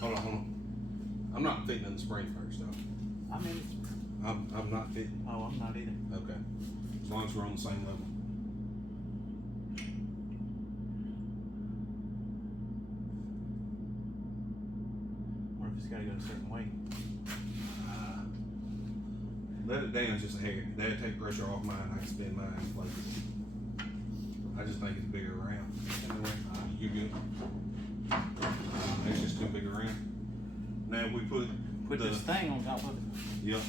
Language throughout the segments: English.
Hold on. I'm not fitting in the spring first, though. I mean, I'm not fitting. oh, I'm not either. Okay. As long as we're on the same level. Or if it's got to go a certain way. Let it down just a hair. That'll take pressure off mine. I can spin mine and play with it. I just think it's bigger around. Anyway, you good? It's just too big around. Now we put this thing on top of it. Yep.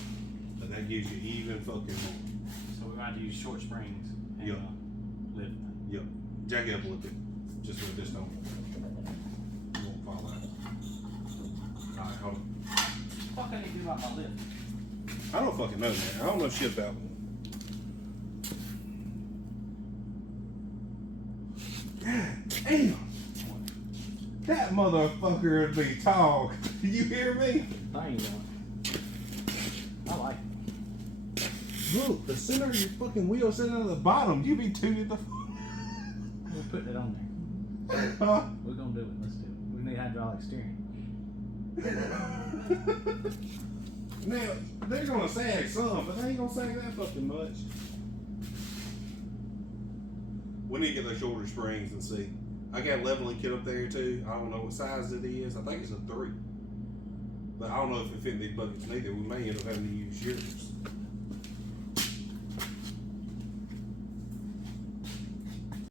But that gives you even fucking more. So we're going to use short springs and Yep. lift. Yep. Jack it up a little bit. Just so it just won't fall out. Alright, hold on. What can you do about my lift? I don't fucking know, man. I don't know shit about it. God damn. That motherfucker would be tall. You hear me? Thing going. I like it. Look, the center of your fucking wheel sitting on the bottom. You be tooted the We're putting it on there. Huh? We're going to do it. Let's do it. We need hydraulic steering. Now, they're gonna sag some, but they ain't gonna sag that fucking much. We need to get those shoulder springs and see. I got a leveling kit up there too. I don't know what size it is. I think it's a 3. But I don't know if it fit in these buckets neither. We may end up having to use yours.